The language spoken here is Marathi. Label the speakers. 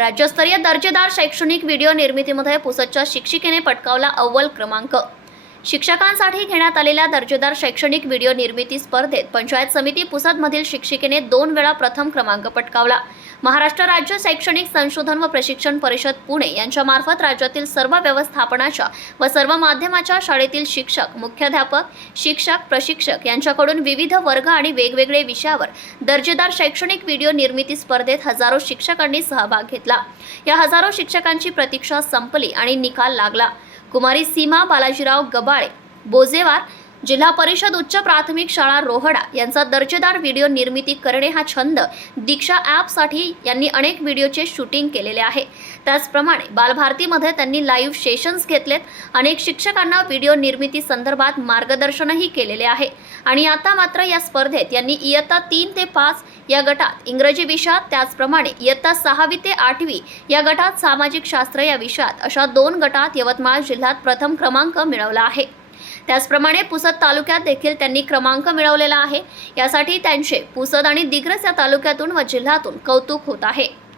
Speaker 1: राज्यस्तरीय दर्जेदार शैक्षणिक व्हिडिओ निर्मितीमध्ये पुसदच्या शिक्षिकेने पटकावला अव्वल क्रमांक. शिक्षकांसाठी घेण्यात आलेल्या दर्जेदार शैक्षणिक व्हिडिओ निर्मिती स्पर्धेत पंचायत समिती पुसदमधील शिक्षिकेने दोन वेळा प्रथम क्रमांक पटकावला. महाराष्ट्र राज्य शैक्षणिक संशोधन व प्रशिक्षण परिषद पुणे यांच्यामार्फत राज्यातील सर्व व्यवस्थापनाच्या व सर्व माध्यमाच्या शाळेतील शिक्षक मुख्याध्यापक शिक्षक प्रशिक्षक यांच्याकडून विविध वर्ग आणि वेगवेगळे विषयावर दर्जेदार शैक्षणिक व्हिडिओ निर्मिती स्पर्धेत हजारो शिक्षकांनी सहभाग घेतला. या हजारो शिक्षकांची प्रतीक्षा संपली आणि निकाल लागला. कुमारी सीमा बालाजीराव गबाळे बोजेवार जिल्हा परिषद उच्च प्राथमिक शाळा रोहडा यांचा दर्जेदार व्हिडिओ निर्मिती करणे हा छंद दीक्षा ॲपसाठी यांनी अनेक व्हिडिओचे शूटिंग केलेले आहे. त्याचप्रमाणे बालभारतीमध्ये त्यांनी लाईव्ह सेशन्स घेतलेत. अनेक शिक्षकांना व्हिडिओ निर्मिती संदर्भात मार्गदर्शनही केलेले आहे. आणि आता मात्र या स्पर्धेत यांनी इयत्ता तीन ते पाच या गटात इंग्रजी विषयात त्याचप्रमाणे इयत्ता सहावी ते आठवी या गटात सामाजिक शास्त्र या विषयात अशा दोन गटात यवतमाळ जिल्ह्यात प्रथम क्रमांक मिळवला आहे. त्याचप्रमाणे पुसद तालुक्यात देखील त्यांनी क्रमांक मिळवलेला आहे. यासाठी त्यांचे पुसद आणि दिग्रस या तालुक्यातून व जिल्ह्यातून कौतुक होत आहे.